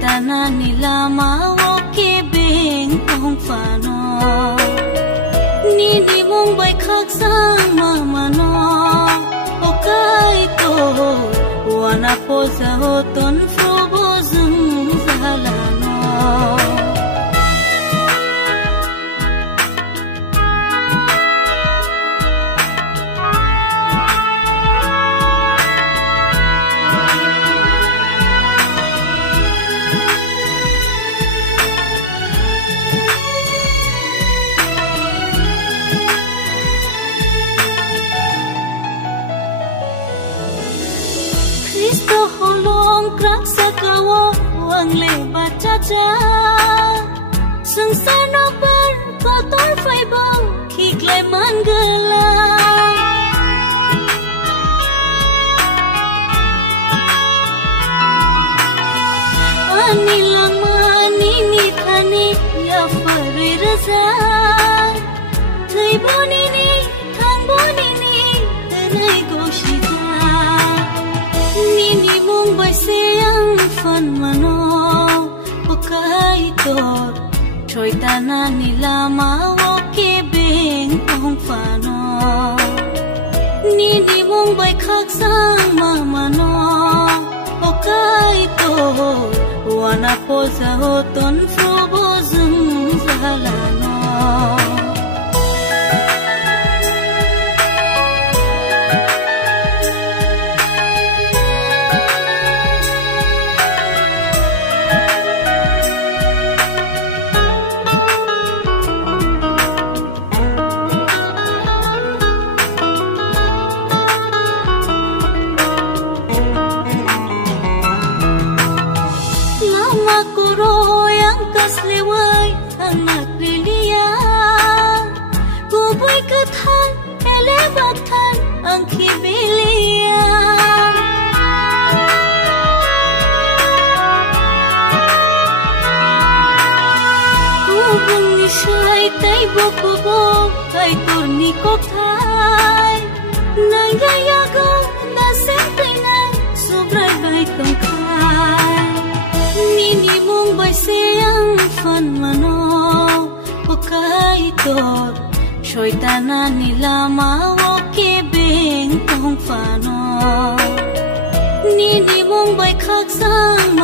Tana nila mawoke beng tong fano Nini mong bay khak sang mamano Okai to wana po sa hoton frobo zung zalano Kristo holong krak sakawo wang le baca cha Sung sano bar kotor fai bau kik le man gela Ani lama nini thani ya fari raza Thai boni ni thang boni ni tenai goshita Nini mong bay siyang fan mano Okai tor Choy tana nila mawoke beng tong fano Nini mong bay khak sang mamano Okai tor Wana po sa hoton frobo zung zalano Leway ang naglilia Buboy kathan, elebatan ang kibilia Kubong ni siya'y tay bokubo Ay turni koptay Nanggayago na sentay na Sobray bay tongkay Nini mong bay siyang fan mano Okai tor Choy tana nila mawoke beng tong fano Nini mong bay khak sang